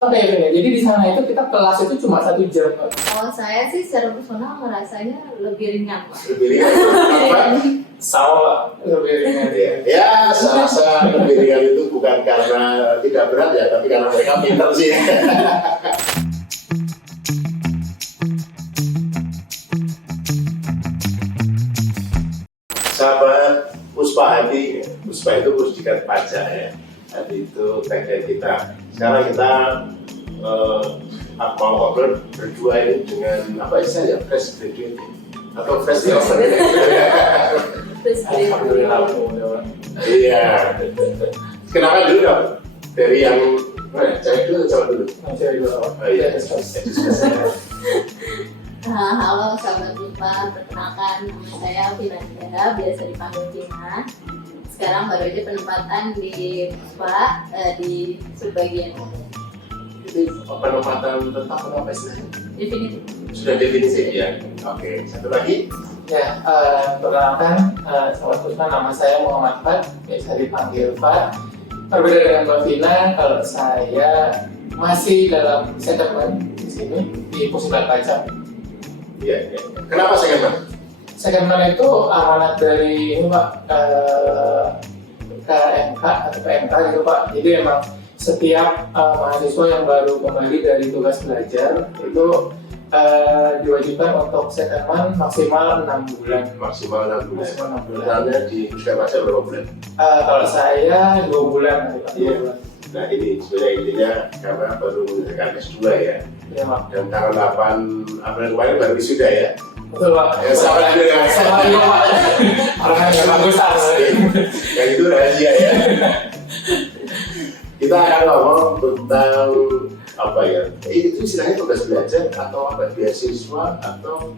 Oke, jadi di sana itu kita kelas itu cuma 1 jam. Kalau saya sih secara personal merasanya lebih ringan, Pak. Lebih ringan apa? Sama lebih ringan ya. Ya, saya rasa lebih ringan itu bukan karena tidak berat ya, tapi karena mereka pintar sih. Sahabat Puspa Hati, Puspa itu Pusdikat Pajak ya. Hati itu tagline kita. Sekarang kita mau ngobrol berdua ini dengan apa istilahnya, fresh graduate atau fresh graduate. Alhamdulillah. Iya. Kenapa dulu dong? Dari yang cewek dulu, cowok dulu. Oh iya. Halo sahabat Puspa, perkenalkan nama saya Vinanda, biasa dipanggil Vina. Sekarang baru aja penempatan di Puspa di subbagian umum. Itu penempatan tetap atau apa istilahnya? Definitif. Sudah definisi ya. Oke, satu lagi. Ya, perkenalkan, sahabat Puspa, nama saya Muhammad Fat, biasa dipanggil Fat. Berbeda dengan Mbak Vina, kalau saya masih dalam settlement di sini di Pusdikat Pajak. Iya, iya. Kenapa segmen? Settlement itu amanat dari ini Pak, KMK atau PMK gitu Pak. Jadi emang setiap mahasiswa yang baru kembali dari tugas belajar itu diwajibkan untuk settlement maksimal 6 bulan. Maksimal 6 bulan. Maksimal 6 bulan. Totalnya di Pusdikat Pajak berapa bulan? Kalau saya 2 bulan Pak. Iya. Nah ini sebenarnya intinya karena baru mengerjakan S2 ya. Iya Pak. Dan tanggal 8 April kemarin baru wisuda ya. Betul Pak. Ya, sama dengan Sama ini Pak. Karena yang bagus yang itu rahasia ya. Kita akan ngomong tentang apa ya? Itu istilahnya tugas belajar atau apa? Beasiswa atau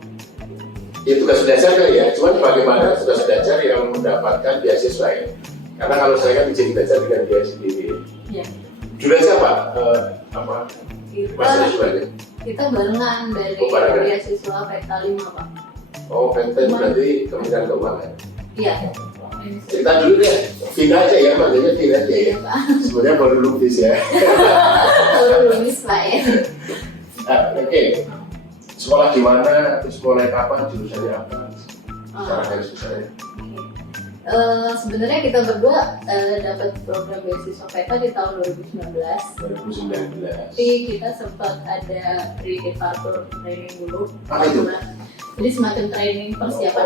ya tugas belajar kan ya. Cuman bagaimana tugas belajar yang mendapatkan beasiswa ya? Karena kalau saya kan izin belajar dengan biaya sendiri. Iya. Judulnya siapa? Apa? Mahasiswanya? Kita barengan dari barengan. beasiswa PK 5 Pak. Oh, PT berarti Kementerian Keuangan. Iya. Cerita dulu deh, Vina aja ya, makanya Vina aja ya. Iya Pak. Sebenarnya baru lulus ya. Baru lulus Pak ya. Oke. Sekolah di mana? Terus mulai kapan? Jurusannya apa? Secara garis besarnya. Sebenarnya kita berdua dapat program beasiswa PK di tahun 2019. 2019. Tapi kita sempat ada pre-departure training dulu. Apa itu? Jadi semacam training persiapan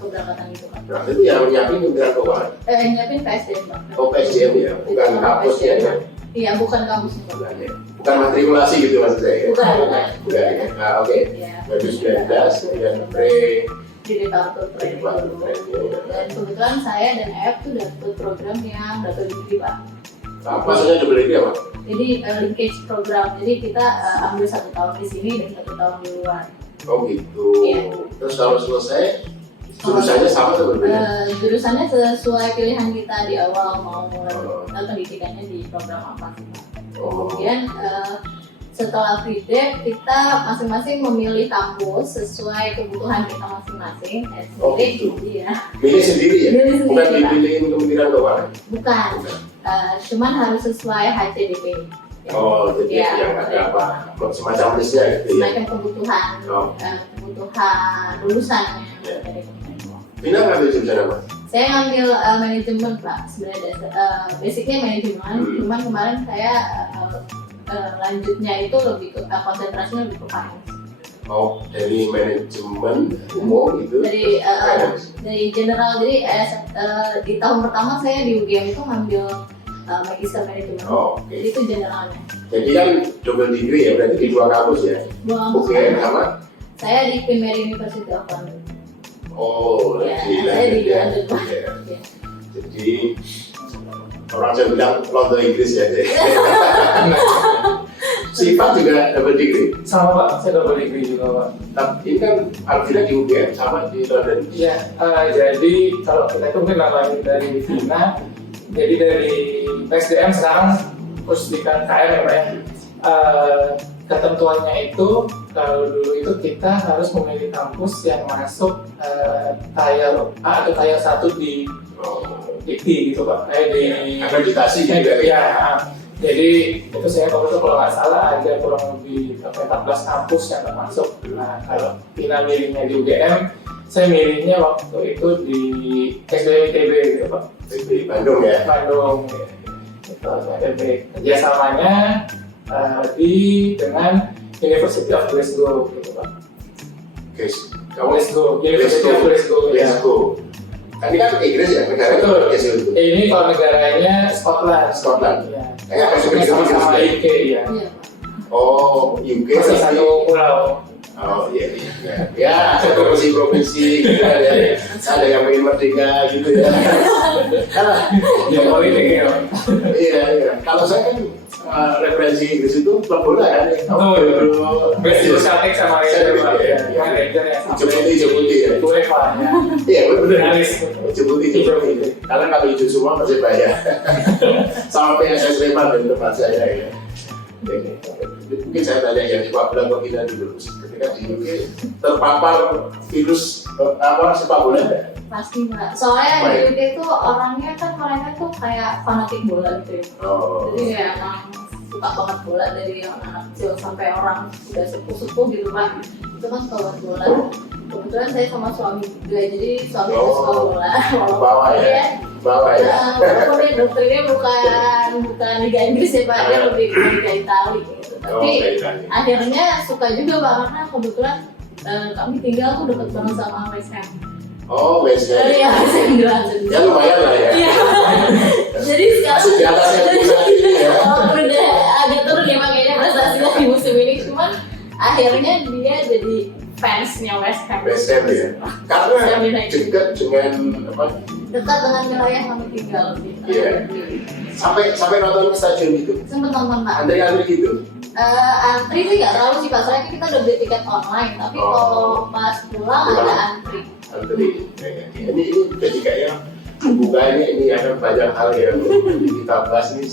keberangkatan itu kan. Nah, itu yang nyiapin Kementerian Keuangan. Nyiapin PSDM Pak. Oh, PSDM ya, bukan kampus ya. Iya, bukan kampus Pak. Bukan ya. Bukan matrikulasi gitu maksud saya. Ya? Bukan. Bukan ya. Nah, oke. Iya. 2019 kemudian pre Pre-departure training dulu. Dan kebetulan saya dan F tuh dapat program yang double degree Pak. maksudnya double degree apa? Jadi linkage program. Jadi kita ambil 1 tahun di sini dan 1 tahun di luar. Oh gitu. Iya. Terus kalau selesai jurusannya sama atau berbeda? Jurusannya sesuai pilihan kita di awal mau pendidikannya di program apa. Oh. Kemudian setelah pre-dep kita masing-masing memilih kampus sesuai kebutuhan kita masing-masing. Oh, gitu. Iya. Milih sendiri ya? Milih sendiri, Bukan Pak. dipilihin Kementerian Keuangan? Bukan. Cuman harus sesuai HCDP. Oh, jadi Iya, yang ada apa? Semacam listnya gitu ya? Semacam kebutuhan, Oh. kebutuhan lulusannya. Iya. Dari Kementerian. Vina ngambil jurusan apa? Saya ngambil manajemen Pak, sebenarnya basicnya manajemen, cuman kemarin saya lanjutnya itu lebih ke konsentrasinya lebih ke finance. Oh, dari manajemen umum gitu? Dari Finance. dari general, jadi di tahun pertama saya di UGM itu ngambil magister manajemen, Oh, oke. jadi itu generalnya. Jadi kan double degree ya, berarti di 2 kampus ya? Dua kampus. UGM sama? Saya di Queen Mary University of London. Oh, Ya, di saya di London ya. London Pak. Iya. Ya. Jadi orang saya bilang London Inggris ya. Sifat juga double degree. Sama Pak, saya double degree juga Pak. Tapi ini kan Alvina di UGM sama di London. Iya, jadi kalau kita itu mungkin namanya dari Vina, jadi dari PSDM sekarang Pusdikat KM ya Pak ya. Ketentuannya itu kalau dulu itu kita harus memilih kampus yang masuk tier A atau tier 1 di IKTI gitu Pak. Di Akreditasi juga ya. Jadi itu saya waktu itu kalau nggak salah ada kurang lebih 14 kampus yang termasuk. Nah kalau Vina milihnya di UGM, saya milihnya waktu itu di SBM ITB gitu Pak. Di Bandung ya. Bandung. Itu ITB. Kerjasamanya dengan University of Glasgow gitu Pak. Guys, Glasgow, University of Glasgow. Ya. Glasgow. Kan ini kan Inggris ya, negara Betul. itu. Ini kalau negaranya Scotland. Scotland. Ya. Maksudnya Sama-sama UK ya. Iya, Pak. Oh, UK Masih satu pulau. Oh iya, ya provinsi gitu kan ya. Ada yang ingin merdeka gitu ya. Ya politik ya. Iya. Kalau saya kan referensi Inggris itu klub bola kan. Bristol Celtic sama Rangers Pak. Iya. Jebuti ya. UEFA ya. Iya benar. Finalis. Jebuti. Karena kalau hijau semua masih bayar. Sama PSS Sleman di tempat saya ya. Mungkin saya tanya yang di Pak bilang kita dulu ketika di UK terpapar virus sepak bola ya? Pasti Pak. Soalnya di UK itu orangnya kan mereka tuh kayak fanatik bola gitu ya. Oh. Jadi ya emang suka banget bola dari yang anak kecil sampai orang udah sepuh-sepuh gitu Pak. Itu kan suka banget bola. Kebetulan saya sama suami juga, jadi suami itu suka bola. Bawa ya. Walaupun dia dokternya bukan Liga Inggris ya Pak, dia lebih ke Liga Italia gitu. Tapi akhirnya suka juga Pak, karena kebetulan kami tinggal tuh dekat banget sama West Ham. Oh, West Ham. Iya, saya bilang. Ya lumayan lah ya. Iya. Jadi sekarang masih di atas yang bisa ini ya. udah agak turun ya makanya prestasinya di musim ini, cuman akhirnya dia jadi fansnya West Ham. West Ham ya. Karena dekat dengan apa? Dekat dengan wilayah kami tinggal gitu. Iya. Sampai nonton ke stadion itu. Sempet nonton Pak. Antri gitu. Antri sih nggak terlalu sih Pak, soalnya kita udah beli tiket online. Tapi kalau pas pulang ada antri. Ini jadi kayak buka ini akan banyak hal yang kita bahas nih.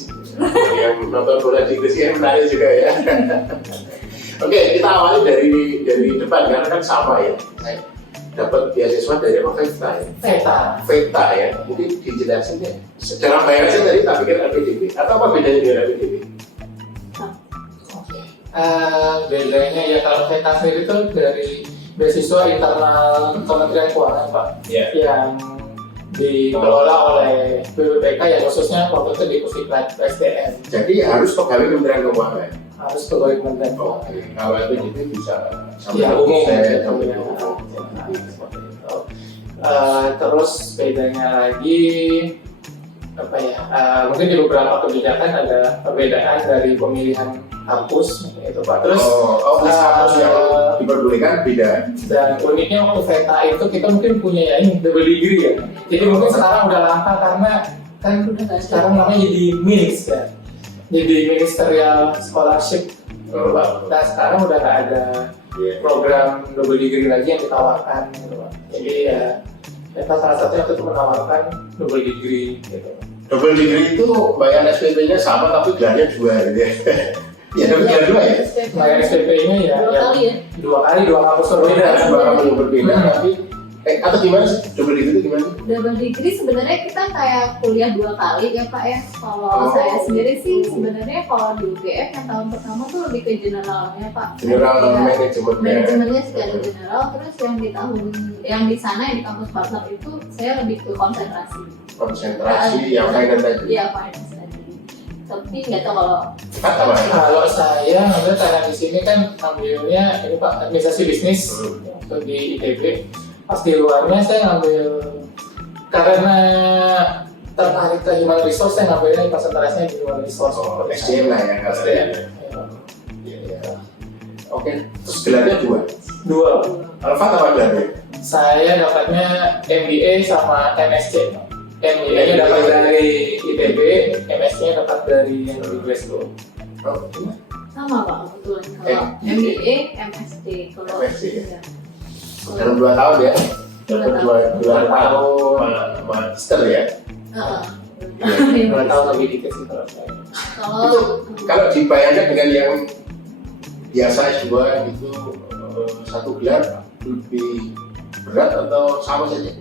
Yang nonton bola di Inggris yang menarik juga ya. Oke, kita awali dari depan karena kan sama ya. Saya dapat beasiswa dari apa? VETA ya. Mungkin dijelasin ya. Secara bayar saya tadi tak pikir LPDP. Atau apa bedanya dengan LPDP? Bedanya ya kalau VETA sendiri itu dari beasiswa internal Kementerian Keuangan Pak. Iya. Yang dikelola oleh BPPK yang khususnya waktu itu di Pusdiklat SDM. Jadi harus pegawai Kementerian Keuangan. Harus pegawai Kementerian Keuangan. Oke. Kalau LPDP bisa Ya umum. Terus bedanya lagi apa ya? Mungkin di beberapa kebijakan ada perbedaan dari pemilihan kampus itu Pak. Terus kampus yang diperbolehkan beda. Dan uniknya waktu VETA itu kita mungkin punya ya ini double degree ya. Jadi mungkin sekarang udah langka karena kan sekarang namanya jadi MINS ya. Jadi Ministerial Scholarship. Nah sekarang udah nggak ada program double degree lagi yang ditawarkan gitu Pak. Jadi ya VETA salah satu yang itu menawarkan double degree gitu. Double degree itu bayar SPP-nya sama tapi gelarnya 2 gitu ya. Ya dapat gelar 2 ya. Bayar SPP-nya ya 2 kali ya. 2 kali 2 kampus berbeda. 2 kampus berbeda tapi atau gimana sih? Double degree itu gimana? Double degree sebenarnya kita kayak kuliah 2 kali ya Pak ya. Kalau saya sendiri sih sebenarnya kalau di UGM yang tahun pertama tuh lebih ke generalnya Pak. General manajemennya secara general, terus yang di sana yang di kampus Barnard itu saya lebih ke konsentrasi yang finance tadi. Iya finance tadi. Tapi nggak tahu kalau saya ngambil karena di sini kan ambilnya ini Pak administrasi bisnis untuk di ITB. Pas di luarnya saya ngambil karena tertarik ke human resource, saya ngambilnya konsentrasinya di human resource. SDM lah ya. SDM. Oke, terus gelarnya 2. Alfat apa gelarnya? Saya dapatnya MBA sama MSc. MBA-nya dapat dari ITB, MSc-nya dapat dari yang di Glasgow. sama Pak kebetulan kalau MBA, MSc kalau ya. Dalam 2 tahun ya? Dalam 2 tahun master ya? 2 tahun lebih dikit sih kalau saya. Kalau dibayarkan dengan yang biasa S2 itu 1 gelar lebih berat atau sama saja?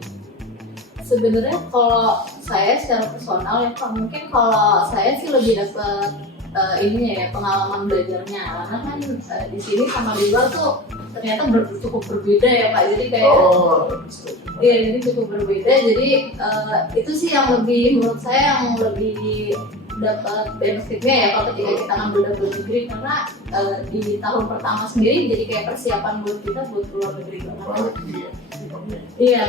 sebenarnya kalau saya secara personal ya Pak, mungkin kalau saya sih lebih dapat ini ya pengalaman belajarnya, karena kan di sini sama di luar tuh ternyata cukup berbeda ya Pak. Jadi kayak iya, jadi cukup berbeda. Jadi itu sih yang lebih menurut saya yang lebih dapat benefitnya ya kalau ketika kita ngambil double degree, karena di tahun pertama sendiri jadi kayak persiapan buat kita buat keluar negeri banget. Iya.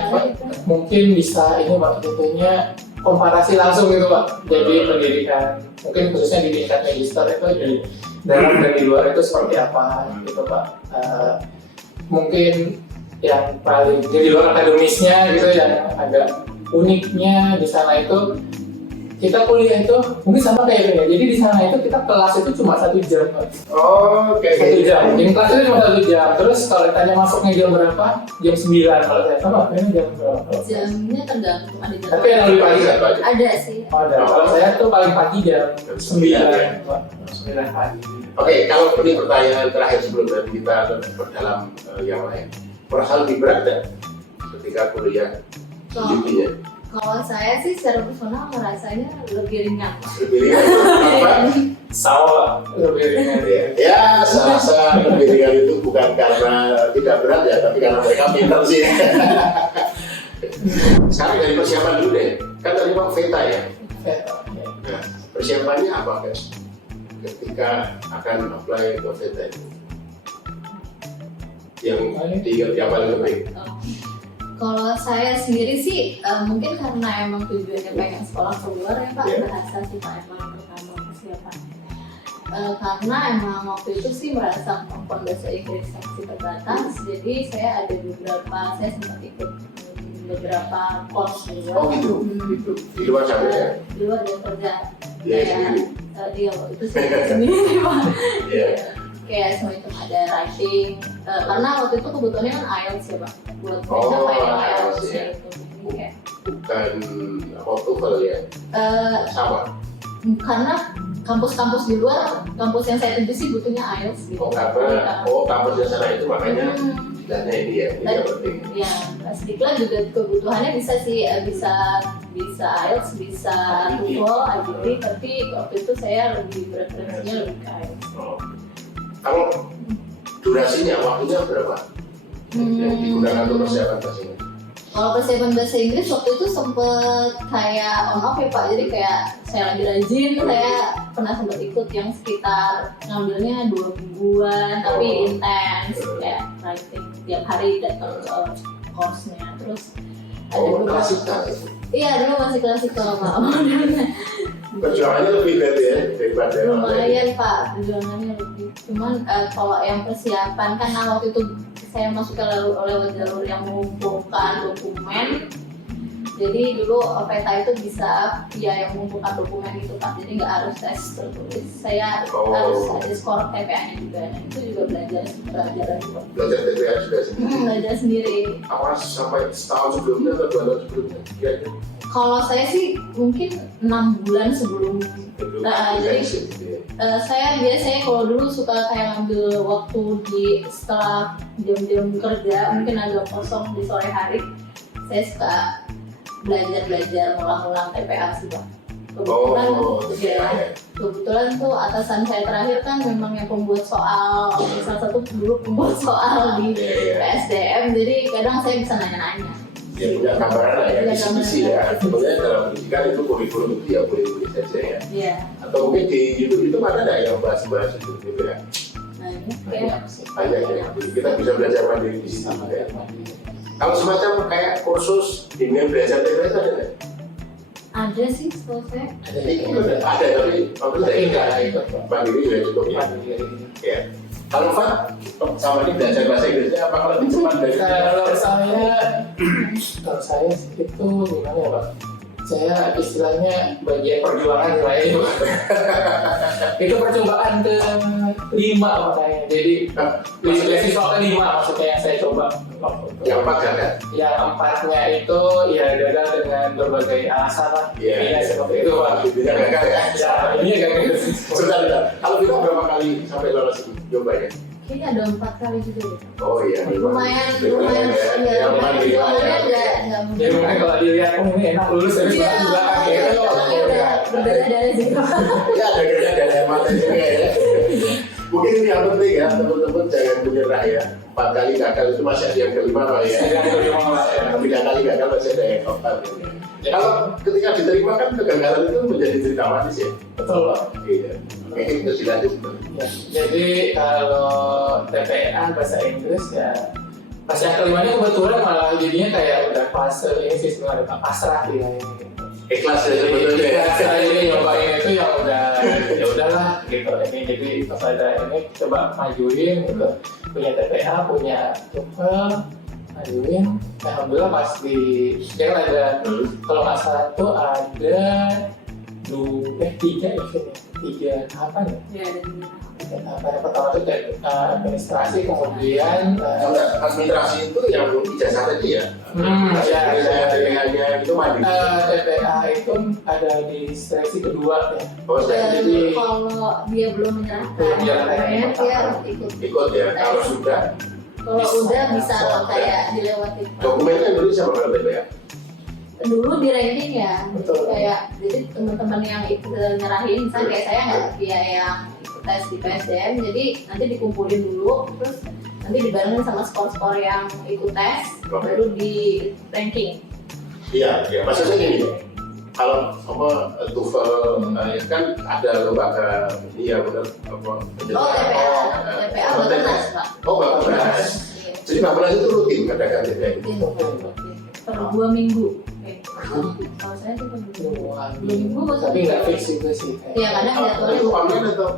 Mungkin bisa ini Pak, tentunya komparasi langsung gitu Pak. Jadi pendidikan mungkin khususnya di tingkat magister itu di dalam dan di luar itu seperti apa gitu Pak. Mungkin yang paling di luar akademisnya gitu yang agak uniknya di sana itu kita kuliah itu mungkin sama kayak ini ya. Jadi di sana itu kita kelas itu cuma 1 jam. Oh, kayak 1 jam. Jadi kelas itu cuma 1 jam. Terus kalau ditanya masuknya jam berapa? Jam 9 kalau saya sama. Ini jam berapa? Jamnya tergantung ada jam. Tapi yang lebih pagi kan? Ada sih. Oh, ada. Kalau saya tuh paling pagi jam 9. 9 pagi. Oke, kalau ini pertanyaan terakhir sebelum kita berdalam yang lain. Merasa lebih berat nggak ketika kuliah intinya? Kalau saya sih secara personal merasanya lebih ringan. Lebih ringan apa? Sama lebih ringan Ya, saya rasa lebih ringan itu bukan karena tidak berat ya, tapi karena mereka pintar sih. Sekarang dari persiapan dulu deh. Kan tadi Pak Veta ya. Nah, persiapannya apa guys? Ketika akan apply ke Veta itu? Yang paling penting. Kalau saya sendiri sih mungkin karena emang tujuannya pengen sekolah keluar ya Pak, bahasa sih Pak emang pertama persiapan. Karena emang waktu itu sih merasa kemampuan bahasa Inggris yang masih terbatas, jadi saya ada saya sempat ikut beberapa course di luar. Oh gitu, di luar sana ya? Di luar dia kerja. Iya sendiri. Iya waktu itu saya sendiri Pak. Iya. Kayak semacam ada writing, karena waktu itu kebutuhannya kan IELTS ya Pak, buat mereka final IELTS ya. Itu bukan TOEFL ya? Sama? Karena kampus-kampus di luar, kampus yang saya tuju sih butuhnya IELTS gitu. Karena kampus di sana itu makanya dana ini ya, ini yang penting. Ya, sedikit juga kebutuhannya bisa sih, bisa IELTS, bisa TOEFL, IBT, tapi waktu itu saya lebih preferensinya lebih ke IELTS. Kalau durasinya, waktunya berapa? Yang digunakan untuk persiapan bahasa Inggris? Kalau persiapan bahasa Inggris waktu itu sempet kayak on off ya Pak, jadi kayak saya lagi rajin, saya pernah sempat ikut yang sekitar ngambilnya 2 mingguan, tapi intens, kayak writing tiap hari datang ke course-nya. Terus ada klasikal. Iya, dulu masih klasikal Pak. Perjuangannya lebih berat ya daripada lumayan Pak, perjuangannya lebih. Cuman kalau yang persiapan kan waktu itu saya masuk ke lewat jalur yang mengumpulkan dokumen. Jadi dulu Veta itu bisa yang mengumpulkan dokumen itu Pak. Jadi nggak harus tes tertulis. Saya harus ada skor TPA-nya juga. Dan itu juga belajar juga. Belajar TPA juga sendiri. Belajar sendiri. Apa sampai setahun sebelumnya atau 2 tahun sebelumnya? Kalau saya sih mungkin 6 bulan sebelum. Jadi saya biasanya kalau dulu suka kayak ngambil waktu setelah jam-jam kerja, mungkin agak kosong di sore hari, saya suka belajar ngulang-ngulang TPA sih Pak. Kebetulan tuh atasan saya terakhir kan memang yang pembuat soal, salah satu dulu pembuat soal di PSDM, jadi kadang saya bisa nanya-nanya. Ya punya gambaran lah ya, visi ya. Sebenarnya dalam pendidikan itu kurikulum itu ya boleh-boleh saja ya. Iya. Atau mungkin di YouTube itu ada nggak yang bahas-bahas itu gitu ya? Banyak ya. Kita bisa belajar mandiri di situ ya. Kalau semacam kayak kursus dengan belajar TPA ada nggak? Ada sih, setahu saya. Ada tapi enggak ikut. Mandiri sudah cukup ya. Ya. Kalau Pak, sama ini belajar bahasa Inggrisnya apakah lebih cepat dari kalau saya itu gimana ya Pak? Saya istilahnya bagian perjuangan saya itu. Itu percobaan ke-5 makanya. Jadi beasiswa ke-5 maksudnya yang saya coba. Yang 4 gagal? Yang 4-nya itu ya gagal dengan berbagai alasan lah. Iya seperti itu Pak. Intinya gagal ya? Ya ini gagal. Sebentar. Kalau kita berapa kali sampai lolos coba ya? Kayaknya ada 4 kali juga deh. Oh iya. Lumayan ya. Ya mungkin kalau dilihat ini enak lulus dari juga itu orangnya udah berdarah dari situ. Ya ada kerja dan hemat juga ya. Mungkin ini yang penting ya teman-teman, jangan menyerah ya. 4 kali gagal itu masih ada yang kelima lah ya. Ada yang kelima lah ya. 3 kali gagal masih ada yang keempat. Ya, kalau ketika diterima kan kegagalan itu menjadi cerita manis ya. Betul Pak. Iya. Oke, terus dilanjut. Ya, jadi kalau TPA bahasa Inggris ya pas yang kelimanya kebetulan malah jadinya kayak udah fase ini sih sebenarnya pasrah ya ini. Ikhlas ya sebetulnya ya. Saya ini nyobain itu yang udah ya udahlah gitu. Ini jadi pas ada ini coba majuin gitu. Punya TPA, punya TOEFL, majuin. Alhamdulillah pas di dia ada kalau nggak salah tuh ada 3 ya, 3 apa nih? Ya, Apa yang pertama itu administrasi, kemudian Administrasi itu yang ijazah tadi ya. ya, itu mandi. TPA itu ada di seleksi kedua ya. Oh, jadi kalau dia belum menyerahkan Belum menyerahkan dokumen, yang dia pertama. ikut ya. Kalau sudah kalau udah bisa kayak dilewati. dokumennya dulu sama kalau TPA. Dulu di ranking ya, Betul. kayak jadi teman-teman yang ikut nyerahin, misalnya kayak saya nggak dia yang ikut tes di PSDM, jadi nanti dikumpulin dulu, terus nanti dibarengin sama skor-skor yang ikut tes, baru di ranking. Iya, iya. Maksudnya gini, kalau apa TOEFL ya kan ada lembaga ini ya benar apa Oh TPA Bapenas Pak. Oh Bapenas. Iya. Jadi Bapenas itu rutin katakan TPA. Per 2 minggu. Kalau saya tuh per 2 minggu. Tapi nggak fix juga sih. Iya kadang jadwalnya Itu online atau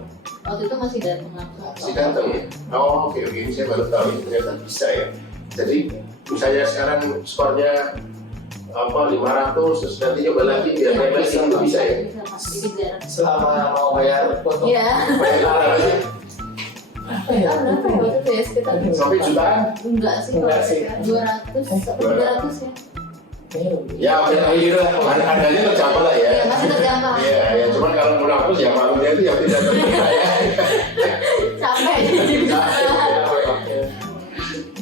waktu itu masih datang masih datang ya? Oh oke, ini saya baru tahu ini ternyata bisa ya. Jadi misalnya sekarang skornya apa 500 terus nanti coba lagi biar naik lagi itu bisa ya? Pasti dikejar. Selama mau bayar foto. Iya. Bayar berapa sih? Apa ya? Berapa ya waktu itu ya sekitar Sampai jutaan? enggak sih Enggak kalau sih. 200 sampai 300 ya. Ya, harganya terjangkau lah ya. Iya masih terjangkau. Iya, ya cuman kalau mau hapus ya malunya itu yang tidak terbuka ya. Capek.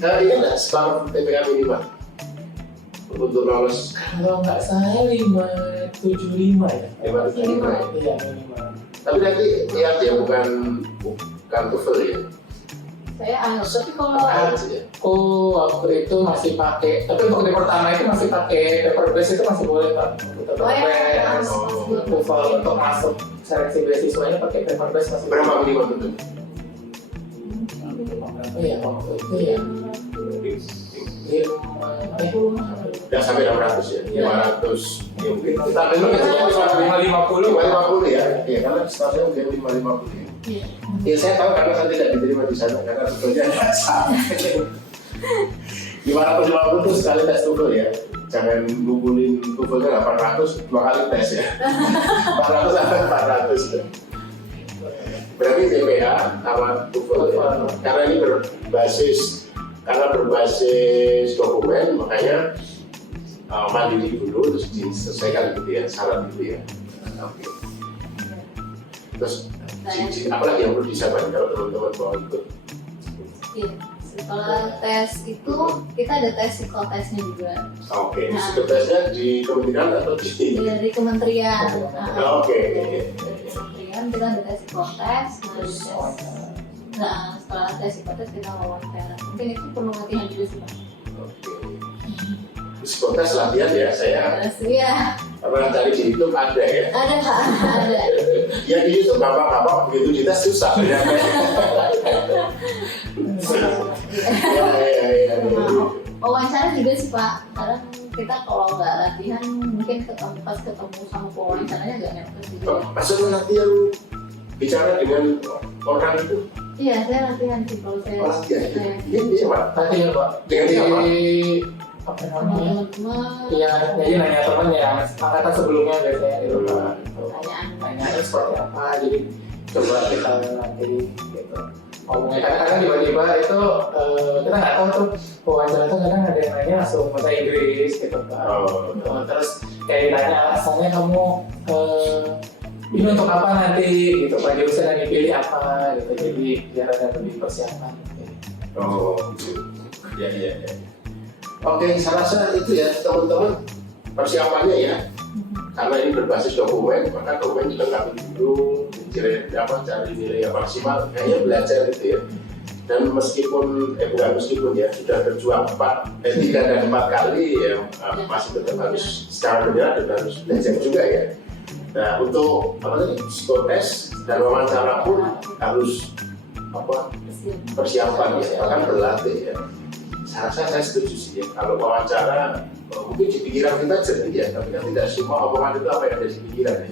Ini enggak skor TPA minimal untuk lolos. Kalau nggak salah 575 ya. 575. Iya minimal. Tapi nanti lihat ya bukan TOEFL ya. Saya anggap tapi kalau Ya. Oh waktu itu masih pakai, tapi untuk yang pertama itu masih pakai paper base itu masih boleh Pak. Untuk paper Oh, ya, base, oh. TOEFL untuk masuk seleksi beasiswanya pakai paper base masih Berapa minimal itu? berapa ya waktu itu ya? Udah sampai 600 ya, 500 ya mungkin. Tapi lu cuma 550 Pak. 550 ya, iya karena statusnya mungkin 550 ya. iya. Ya saya tahu karena saya tidak diterima di sana karena sebetulnya sampai 550 itu sekali tes TOEFL ya. Jangan ngumpulin TOEFL-nya 800 2 kali tes ya. 400 sampai 400 ya. Berarti TPA sama TOEFL ya. Karena ini berbasis dokumen makanya mandiri dulu terus diselesaikan gitu ya syarat gitu ya. Oke. Terus apalagi yang perlu disiapkan kalau teman-teman mau ikut? Iya. Setelah tes itu kita ada tes psikotesnya juga. Oke, psikotesnya di kementerian atau di? Dari kementerian. Oke. Dari kementerian kita ada tes psikotes, nah setelah tes psikotes kita wawancara. Mungkin itu perlu latihan juga sih Pak. Oke. Psikotes latihan ya, saya Iya. pernah cari di YouTube ada ya. Ada Pak, ada. Ya di YouTube gampang-gampang, begitu dites susah. Ya. Wawancara juga sih Pak. Kadang kita kalau nggak latihan mungkin pas ketemu sama pewawancaranya nggak nervous juga. Maksudnya latihan bicara dengan orang itu? Iya, saya latihan sih kalau saya. Latihan? Saya Iya Pak. Nanti ya Pak. Dengan siapa? Apa sama namanya? teman-teman. Iya, jadi nanya temannya yang angkatan sebelumnya biasanya gitu Pak. Pertanyaan. Nanya seperti apa, jadi coba kita nanti gitu. Ngomongnya kadang-kadang tiba-tiba itu kita nggak tahu tuh wawancara tuh kadang ada yang nanya langsung bahasa Inggris gitu Pak. Terus kayak ditanya alasannya kamu ini untuk apa nanti gitu Pak, jurusan yang dipilih apa gitu, jadi biar ada lebih persiapan gitu. Oh, iya. Oke, saya rasa itu ya teman-teman persiapannya ya. karena ini berbasis dokumen, maka dokumen dilengkapi dulu, cari nilai yang maksimal, kayaknya belajar gitu ya. Dan meskipun, bukan meskipun ya, sudah berjuang 3 dan 4 kali ya, masih tetap harus secara benar dan harus belajar juga ya. Nah untuk psikotes dan wawancara pun harus persiapan ya, bahkan berlatih ya. Saya setuju sih ya, kalau wawancara mungkin di pikiran kita jernih ya, tapi kan tidak semua omongan itu apa yang ada di pikiran ya.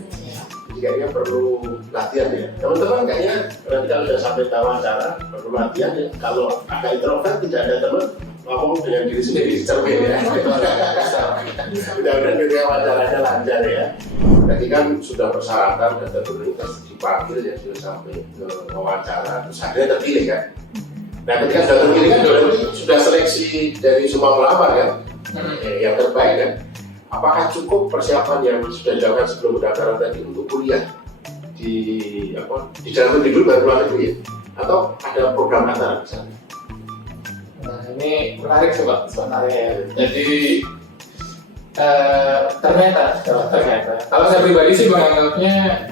Jadi kayaknya perlu latihan ya. Teman-teman kayaknya kalau sudah sampai wawancara perlu latihan ya. Kalau agak introvert tidak ada teman, ngomong dengan diri sendiri cermin ya. Mudah-mudahan ketika wawancaranya lancar ya. Tadi kan sudah persyaratan dan terpenuhi dipanggil ya, sudah sampai ke wawancara, terus akhirnya terpilih kan. Nah ketika sudah terpilih kan sudah seleksi dari semua pelamar kan, yang terbaik kan. Apakah cukup persiapan yang sudah dilakukan sebelum pendaftaran tadi untuk kuliah di dalam negeri dulu baru luar negeri ya? Atau ada program antara misalnya? Nah ini menarik sih Pak sebenarnya. Jadi ternyata kalau saya pribadi sih menganggapnya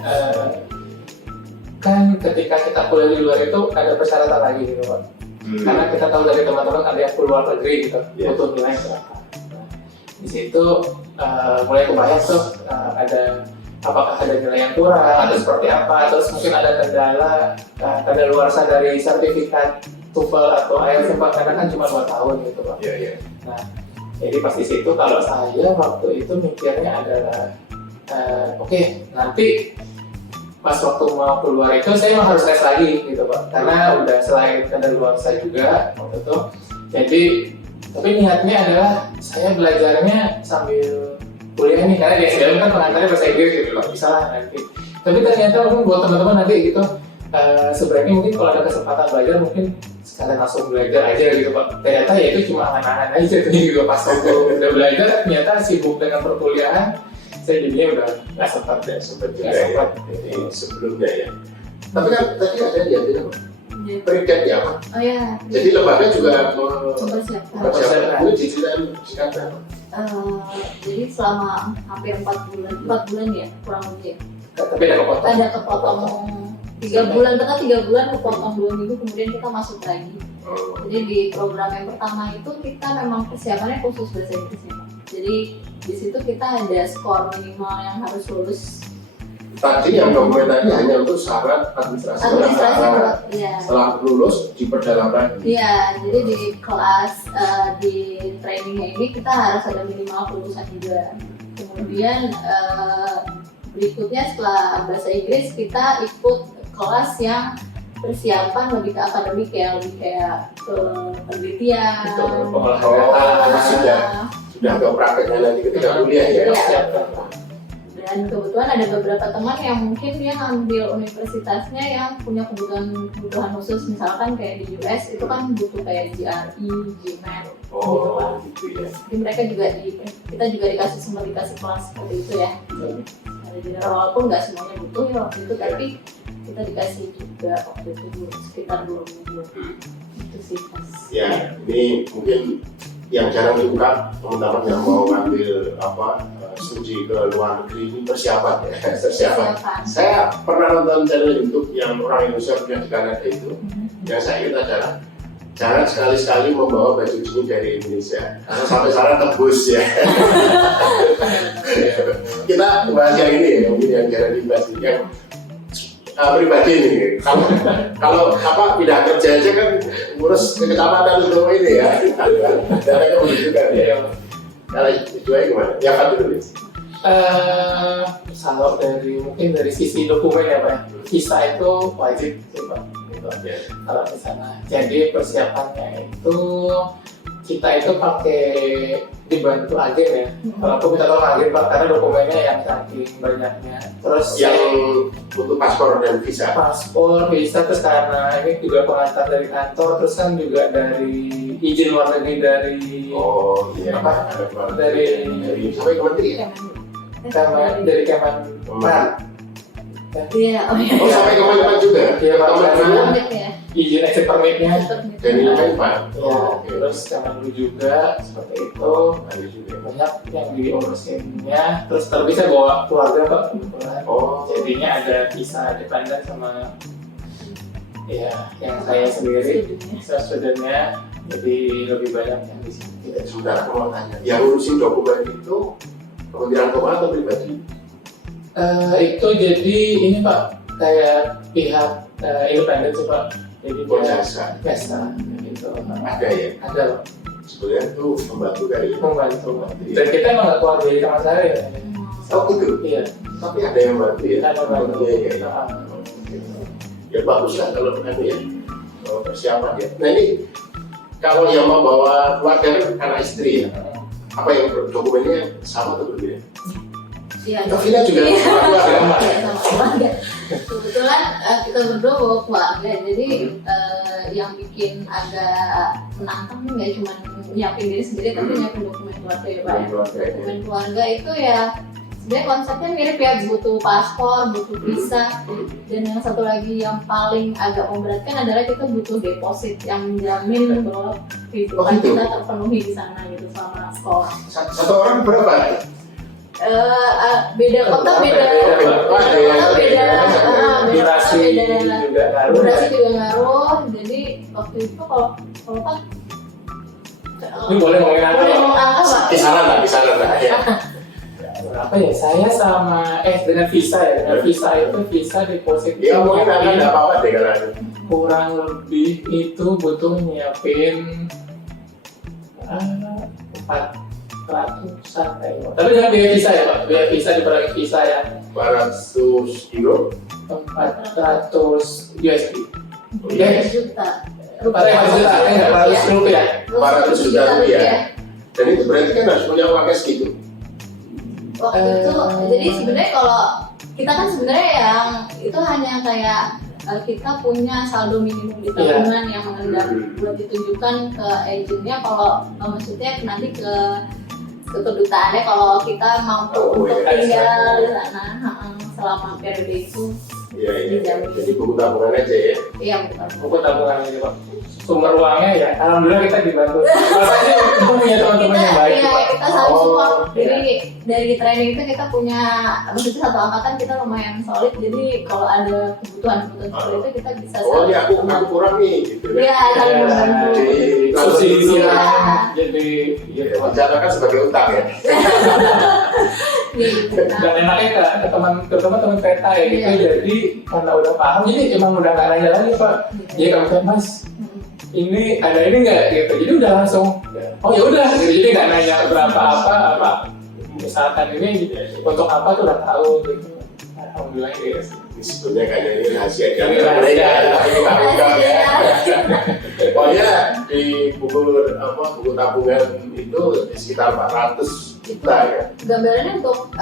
kan ketika kita kuliah di luar itu ada persyaratan lagi gitu Pak. Karena kita tahu dari teman-teman ada yang keluar negeri gitu, butuh nilai berapa. Nah, di situ mulai kebayang tuh ada apakah ada nilai yang kurang atau seperti apa, terus mungkin ada kendala kadaluarsa dari sertifikat TOEFL atau IELTS karena kan cuma 2 tahun gitu Pak. Nah, jadi pas di situ kalau saya waktu itu mikirnya adalah oke, nanti pas waktu mau keluar itu saya emang harus tes lagi gitu Pak, karena udah selain kadaluarsa juga waktu itu. Jadi tapi niatnya adalah saya belajarnya sambil kuliah nih, karena di SDM kan pengantarnya bahasa Inggris gitu Pak, bisa lah nanti. Tapi ternyata mungkin buat teman-teman nanti gitu sebenarnya mungkin kalau ada kesempatan belajar mungkin sekalian langsung belajar aja gitu Pak. Ternyata ya itu cuma angan-angan aja gitu. Pas waktu udah belajar ternyata sibuk dengan perkuliahan, saya jadinya udah nggak sempat juga ya. Sebelumnya ya. Tapi kan tadi ada yang bilang perikat ya Pak. Oh ya. Jadi lembaga juga mempersiapkan. Itu diceritain singkatnya. Jadi selama hampir 4 bulan ya kurang lebih. Tapi ada kepotong 3 bulan, tekan 3 bulan kepotong 2 minggu, kemudian kita masuk lagi. Jadi di program yang pertama itu kita memang persiapannya khusus bahasa Inggrisnya Pak. Jadi di situ kita ada skor minimal yang harus lulus. Tadi yang dokumen tadi hanya untuk syarat administrasi ya. Setelah lulus diperdalam lagi. Iya, jadi di kelas di trainingnya ini kita harus ada minimal kelulusan juga. Kemudian berikutnya setelah bahasa Inggris kita ikut kelas yang persiapan lebih ke akademik ya, lebih kayak ke penelitian. Sudah ke prakteknya nanti ketika kuliah ya. Dan kebetulan ada beberapa teman yang mungkin dia ngambil universitasnya yang punya kebutuhan khusus, misalkan kayak di US itu kan butuh kayak GRE, GMAT gitu ya. Jadi mereka juga kita juga dikasih kelas seperti itu ya. Jadi walaupun nggak semuanya butuh ya waktu itu, tapi kita dikasih juga waktu itu sekitar 2 minggu. Itu sih pas. Ya, ini mungkin yang jarang dibuka teman-teman yang mau ngambil studi ke luar negeri ini persiapan ya. Persiapan. Saya pernah nonton channel YouTube yang orang Indonesia punya di Kanada itu. Yang saya ingat adalah jangan sekali-sekali membawa baju jeans dari Indonesia karena sampai sana tebus ya. Kita bahas yang ini ya, mungkin yang jarang dibahas yang pribadi ini. Kalau pindah kerja aja kan ngurus ke kecamatan untuk ini ya. Dan kebutuhan ya. Kalau itu gimana? Ya kan dulu. Kalau dari sisi dokumen ya Pak, visa itu wajib sih Pak. Kalau di sana. Jadi persiapannya itu kita itu pakai dibantu agen ya. Kalau aku minta tolong agen Pak, karena dokumennya yang saking banyaknya. Terus yang untuk paspor dan visa. Paspor, visa, terus karena ini juga pengantar dari kantor, terus kan juga dari izin luar negeri dari dari sampai ke menteri ya. Dari Kemenpar. Iya, sampai ke Kemenpar juga. Iya, Pak. izin exit permitnya. Dari Taiwan. Ya, terus zaman dulu juga seperti itu. Ada juga. Banyak yang diurusinnya. Terus bisa bawa keluarga Pak kebetulan. Oh, Jadinya ada visa dependen sama ya yang saya sendiri, visa studentnya. Jadi lebih banyak yang di sini. ya, sebentar aku mau tanya. Yang ngurusin dokumen itu Kementerian Keuangan atau pribadi? Itu jadi ini Pak, kayak pihak independen sih Pak. Jadi Oh, dia jasa. jasa gitu. Ada ya? Ada Pak, Sebenarnya itu membantu dari membantu. Dan kita emang nggak keluar dari kamar saya ya. Oh gitu? Iya, Tapi ada yang bantu ya? ada membantu. Iya, iya, iya. Ya bagus lah kalau begitu ya. Kalau persiapan ya. Nah ini kalau yang mau bawa keluarga kan anak istri ya. Apa yang dokumennya sama atau berbeda? Iya. Novina juga Iya. keluarga. Sama keluarga. Kebetulan kita berdua bawa keluarga, jadi yang bikin agak menantang nih nggak cuma nyiapin diri sendiri, tapi nyiapin dokumen keluarga ya Pak. Dokumen keluarga itu ya sebenarnya konsepnya mirip ya, butuh paspor, butuh visa, dan yang satu lagi yang paling agak memberatkan adalah kita butuh deposit yang menjamin bahwa kehidupan gitu? kita terpenuhi di sana gitu selama sekolah. Satu orang berapa? Beda kota beda Durasi juga ngaruh. durasi juga ngaruh. Jadi waktu itu kalau kan Ini boleh ngomongin apa? boleh ngomong angka Pak? Kisaran lah ya. Berapa ya? Saya sama dengan visa ya. Dengan visa itu visa deposit. Ya mungkin ada nggak apa-apa deh kalau ada. Kurang lebih itu butuh nyiapin 400-an kayaknya. Tapi dengan biaya visa ya Pak. Biaya visa dibagi visa ya. 400 euro. 400 USD. Iya. 4 juta. 400 juta, 400 rupiah. 400 juta rupiah. Dan itu berarti kan harus punya uang cash gitu. Waktu itu, jadi sebenarnya kalau kita kan sebenarnya yang itu hanya kayak kita punya saldo minimum di tabungan yang mengendap buat ditunjukkan ke agennya, kalau maksudnya nanti ke kedutaannya kalau kita mampu untuk tinggal di sana selama periode itu. Iya. Jadi buku tabungan aja ya. Iya bukan. Buku tabungan ini Pak. Sumber uangnya ya, alhamdulillah kita dibantu. Rasanya kita punya teman-teman yang baik Iya, Pak. kita selalu support. Iya. Jadi dari training itu kita punya, maksudnya satu angkatan kita lumayan solid. Jadi kalau ada kebutuhan seperti itu kita bisa. Oh ya aku kurang nih gitu. Iya, saling membantu. Jadi Subsidi Iya. jadi ya, mencatatkan sebagai utang ya. Gitu. dan enaknya ke teman kereta ya gitu. Iya. Jadi karena udah paham, jadi emang udah nggak nanya lagi Pak. Jadi kalau misalnya Mas ini ada ini nggak gitu, jadi udah langsung oh ya udah gitu. Jadi nggak nanya berapa apa misalkan ini untuk apa tuh udah tahu gitu. Alhamdulillah ya. Sebetulnya kayaknya ini rahasia Ini jangan rahasia. mereka tapi kita buka ya. Pokoknya di buku tabungan itu sekitar 400 juta ya. Gambarannya untuk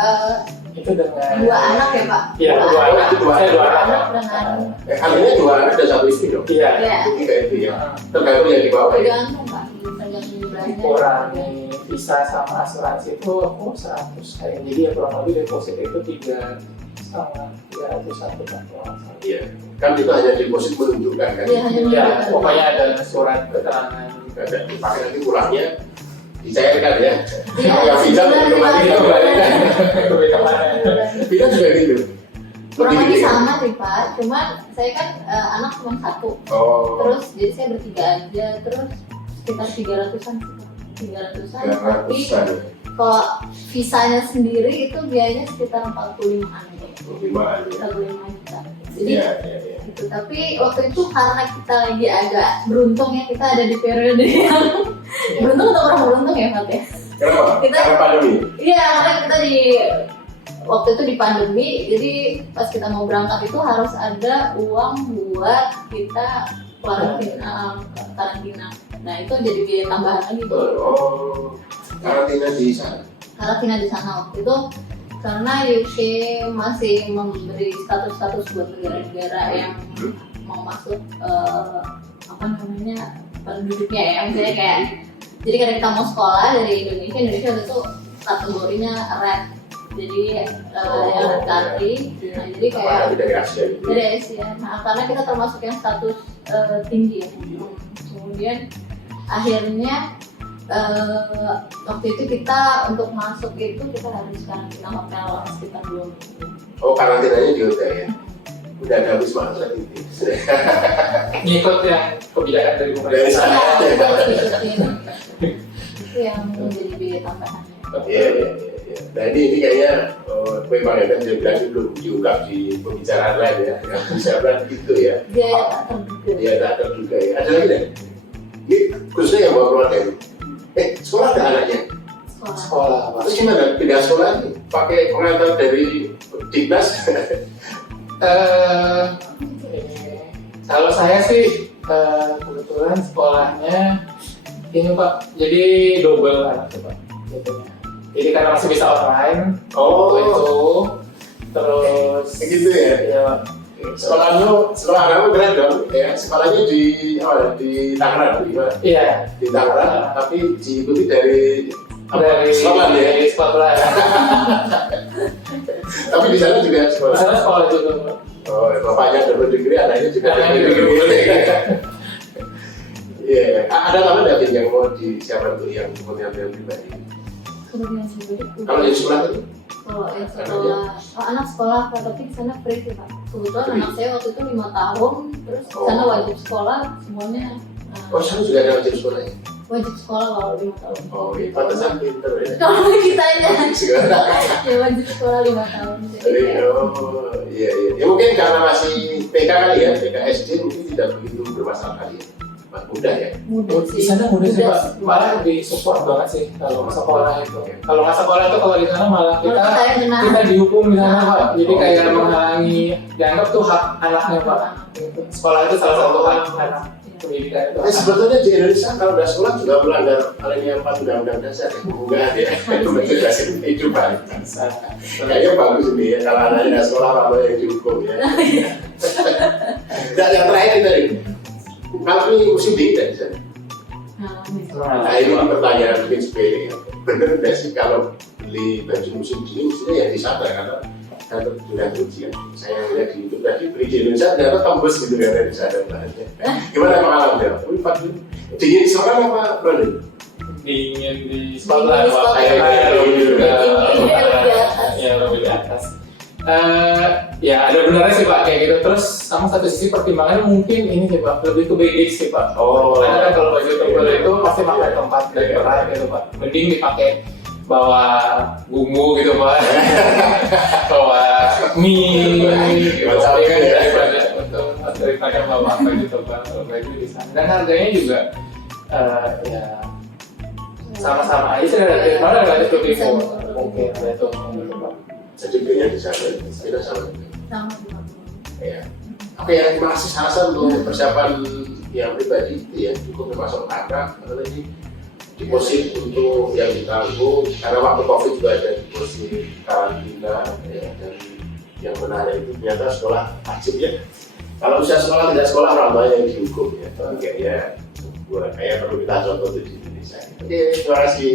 Itu dengan 2 anak ya Pak? Iya, dua anak. Saya dua anak. dengan Artinya 2 anak dan 1 istri dong. Iya. ya Tiga itu ya. Tergantung yang di bawah ya. tergantung Pak, tergantung jumlahnya. Kurangi visa sama asuransi itu aku 100 kayak, jadi ya kurang lebih deposit itu 300-an juta. Iya. Kan itu hanya deposit menunjukkan kan. Iya, hanya Ya, menunjukkan. pokoknya ada surat keterangan. Ada dipakai nanti pulangnya dicairkan ya. Iya, Yang pinjam sebenarnya kembali Pak. kembalikan. Lebih kemana? Kita juga gitu. Kurang Lebih lebih gede. sama sih Pak, cuman saya kan anak cuma 1. Oh. Terus jadi saya bertiga aja, terus sekitar 300-an sih Pak. 300-an, tapi 300-an. kalau visanya sendiri itu biayanya sekitar 45-an gitu. 5-an ya. 45 juta. Jadi Iya, iya. gitu. Tapi waktu itu karena kita lagi agak beruntung ya, kita ada di periode yang beruntung atau kurang beruntung ya Pak ya? Kenapa? Kita- Karena pandemi. Iya, makanya kita waktu itu di pandemi, jadi pas kita mau berangkat itu harus ada uang buat kita karantina. Nah itu jadi biaya tambahan lagi tuh. Oh. Karantina di sana. Karantina di sana waktu itu karena UK masih memberi status-status buat negara-negara yang mau masuk penduduknya ya, misalnya kayak jadi kalau kita mau sekolah dari Indonesia itu kategorinya red. jadi yang country. Nah, jadi kayak Tapi dari Asia gitu. dari Asia. Nah, karena kita termasuk yang status tinggi ya. Kemudian akhirnya waktu itu kita untuk masuk itu kita harus karantina hotel sekitar 2 minggu. Oh, karantinanya di hotel ya? Udah ada wisma atlet itu. Ngikut yang kebijakan dari Dari pemerintah. sana. Nah, kita harus ikutin. Itu yang menjadi biaya tambahan. Iya. Nah ini kayaknya memang ya kan jadi belum diungkap di pembicaraan lain ya. Yang pembicaraan gitu ya. Biaya tak terduga. Iya, tak terduga ya. Ada lagi deh? Ini khususnya yang bawa keluarga ini. Sekolah ada anaknya? Sekolah, Pak. Terus gimana? Pindah sekolah ini? Pakai pengantar dari Dinas? Kalau saya sih kebetulan sekolahnya ini Pak, jadi double anaknya Pak. Jadi karena masih bisa online, Oh. waktu itu terus Gitu ya? ya Pak. Sekolah kamu keren dong ya. Sekolahnya di Tangerang, di mana? Iya, Di Tangerang, tapi diikuti dari dari Scotland ya. dari Scotland. Tapi di sana juga sekolah. Di sana sekolah juga Pak. Oh, bapaknya double degree, anaknya juga Anaknya double double degree. degree. Iya, ada nama nggak yang mau disiapkan untuk yang kemudian yang pribadi? Kemudian sendiri. Kalau di sekolah itu? Kalau yang sekolah, anak sekolah Pak, tapi di sana free sih Pak. Kebetulan Free. anak saya waktu itu 5 tahun, terus di sana wajib sekolah semuanya. Oh, sana juga ada wajib sekolah ya? Wajib sekolah kalau 5 tahun. Oh, iya, pantesan pinter ya. Kalau kita aja Sekolah. ya wajib sekolah 5 tahun. Jadi, oh, iya. Ya mungkin karena masih TK kali ya, TK SD mungkin tidak begitu bermasalah kali ya. Mas mudah ya. Mudah Di sih. sana mudah sih Pak, sih. malah di support banget sih kalau sekolah itu. Kalau nggak sekolah itu kalau di sana malah Kalau kita yang kena. kita dihukum di sana Pak. Jadi Oh, kayak gitu. menghalangi, dianggap tuh hak anaknya Pak. Gitu. Sekolah itu salah satu hak anak, pendidikan itu. Sebetulnya di Indonesia kalau udah sekolah juga melanggar alinea 4 Undang-Undang Dasar ya. Enggak ya, itu menjelaskan kehidupan. Kayaknya bagus ini ya, kalau anaknya sekolah apa yang dihukum ya. Dan yang terakhir tadi, kalau ini musim dingin dari sana. Nah ini pertanyaan mungkin sepele ya. Bener nggak sih kalau beli baju musim dingin mestinya ya di sana karena sudah ujian. Saya lihat di YouTube tadi beli di Indonesia ternyata tembus gitu ya di sana bahannya. Gimana pengalamannya? Pak, dingin di sana apa Bali? Dingin di Dingin Scotland di Pak. Scotland. Kayak lebih Dinginnya lebih di atas. Ya lebih di atas. Ya ada benarnya sih Pak kayak gitu. Terus sama satu sisi pertimbangannya mungkin ini sih Pak, lebih ke basic sih Pak. Oh. Karena kan kalau baju tebal itu pasti pakai tempat dan berat gitu Pak. Mending dipakai bawa bumbu gitu Pak. Bawa mie gitu. Tapi kan daripada bawa apa gitu Pak. Kalau baju di sana. Dan harganya juga ya sama-sama aja sih relatif lebih mungkin itu Pak. Jadi belinya di sana tidak sama. Sama. Ya. Oke ya, terima kasih Hasan untuk persiapan yang pribadi itu ya cukup termasuk angka lagi deposit untuk yang ditanggung karena waktu COVID juga ada deposit karantina ya, dan yang menarik itu ternyata sekolah wajib ya. Kalau usia sekolah tidak sekolah orang tua yang dihukum ya. Oke ya, kayak perlu kita contoh di Indonesia. Oke, terima kasih.